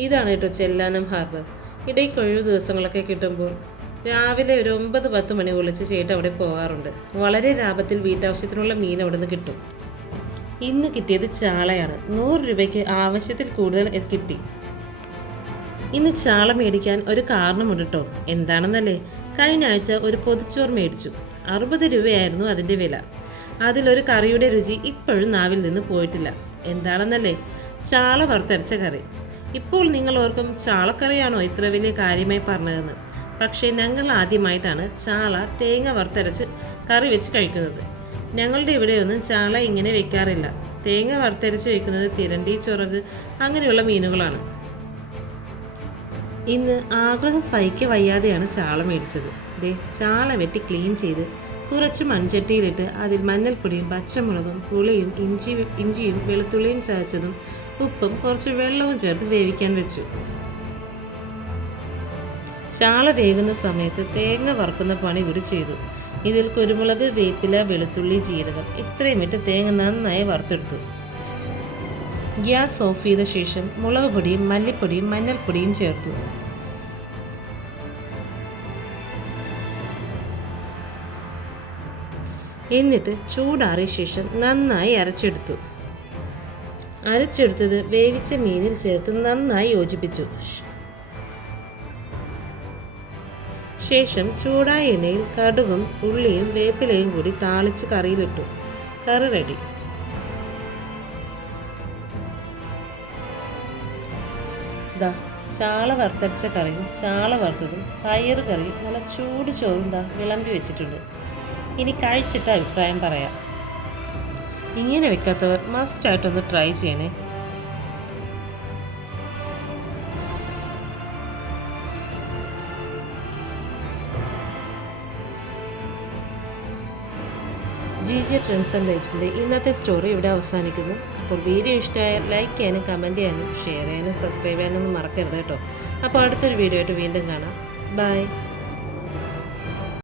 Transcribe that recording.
ഇതാണ് കേട്ടോ ചെല്ലാനം ഹാർബർ. ഇടയ്ക്ക് ഒഴിവ് ദിവസങ്ങളൊക്കെ കിട്ടുമ്പോൾ രാവിലെ ഒരു ഒമ്പത് പത്ത് മണി വിളിച്ച് ചേട്ടൻ അവിടെ പോകാറുണ്ട്. വളരെ ലാഭത്തിൽ വീട്ടാവശ്യത്തിനുള്ള മീൻ അവിടെ നിന്ന് കിട്ടും. ഇന്ന് കിട്ടിയത് ചാളയാണ്. നൂറ് രൂപയ്ക്ക് ആവശ്യത്തിൽ കൂടുതൽ കിട്ടി. ഇന്ന് ചാള മേടിക്കാൻ ഒരു കാരണമുണ്ട് കേട്ടോ. എന്താണെന്നല്ലേ? കഴിഞ്ഞ ആഴ്ച ഒരു പൊതിച്ചോർ മേടിച്ചു. അറുപത് രൂപയായിരുന്നു അതിന്റെ വില. അതിലൊരു കറിയുടെ രുചി ഇപ്പോഴും നാവിൽ നിന്ന് പോയിട്ടില്ല. എന്താണെന്നല്ലേ? ചാള വറുത്തരച്ച കറി. ഇപ്പോൾ നിങ്ങൾ ഓർക്കും ചാളക്കറിയാണോ ഇത്ര വലിയ കാര്യമായി പറഞ്ഞതെന്ന്. പക്ഷേ ഞങ്ങൾ ആദ്യമായിട്ടാണ് ചാള തേങ്ങ വറുത്തരച്ച് കറി വെച്ച് കഴിക്കുന്നത്. ഞങ്ങളുടെ ഇവിടെയൊന്നും ചാള ഇങ്ങനെ വെക്കാറില്ല. തേങ്ങ വറുത്തരച്ച് വെക്കുന്നത് തിരണ്ടി ചുറക് അങ്ങനെയുള്ള മീനുകളാണ്. ഇന്ന് ആഗ്രഹം സഹിക്ക വയ്യാതെയാണ് ചാള മേടിച്ചത്. ദേ ചാള വെട്ടി ക്ലീൻ ചെയ്ത് കുറച്ച് മൺചട്ടിയിലിട്ട് അതിൽ മഞ്ഞൾപ്പൊടിയും പച്ചമുളകും പുളിയും ഇഞ്ചി ഇഞ്ചിയും വെളുത്തുള്ളിയും ചതച്ചതും ഉപ്പും കുറച്ച് വെള്ളവും ചേർത്ത് വേവിക്കാൻ വെച്ചു. ചാള വേകുന്ന സമയത്ത് തേങ്ങ വറുക്കുന്ന പണി കൂടി ചെയ്തു. ഇതിൽ കുരുമുളക് വേപ്പില വെളുത്തുള്ളി ജീരകം ഇത്രയും ഇട്ട് തേങ്ങ നന്നായി വറുത്തെടുത്തു. ഗ്യാസ് ഓഫ് ചെയ്ത ശേഷം മുളക് പൊടിയും മല്ലിപ്പൊടിയും മഞ്ഞൾപ്പൊടിയും ചേർത്തു. എന്നിട്ട് ചൂടാറിയ ശേഷം നന്നായി അരച്ചെടുത്തു. അരച്ചെടുത്തത് വേവിച്ച മീനിൽ ചേർത്ത് നന്നായി യോജിപ്പിച്ചു. ശേഷം ചൂടായ എണ്ണയിൽ കടുകും ഉള്ളിയും വേപ്പിലയും കൂടി താളിച്ച് കറിയിലിട്ടു. കറി റെഡി. ദാ ചാള വറുത്തരച്ച കറിയും ചാള വറുത്തതും പയർ നല്ല ചൂട് ചോറും ദാ വിളമ്പി വെച്ചിട്ടുണ്ട്. ഇനി കഴിച്ചിട്ട് അഭിപ്രായം പറയാം. ഇങ്ങനെ വെക്കാത്തവർ മസ്റ്റായിട്ടൊന്ന് ട്രൈ ചെയ്യണേ. ജി ജെ ട്രെൻഡ്സ് ആൻഡ് ലൈഫ്സിന്റെ ഇന്നത്തെ സ്റ്റോറി ഇവിടെ അവസാനിക്കുന്നു. അപ്പോൾ വീഡിയോ ഇഷ്ടമായാൽ ലൈക്ക് ചെയ്യാനും കമന്റ് ചെയ്യാനും ഷെയർ ചെയ്യാനും സബ്സ്ക്രൈബ് ചെയ്യാനൊന്നും മറക്കരുത് കേട്ടോ. അപ്പോൾ അടുത്തൊരു വീഡിയോ ആയിട്ട് വീണ്ടും കാണാം. ബൈ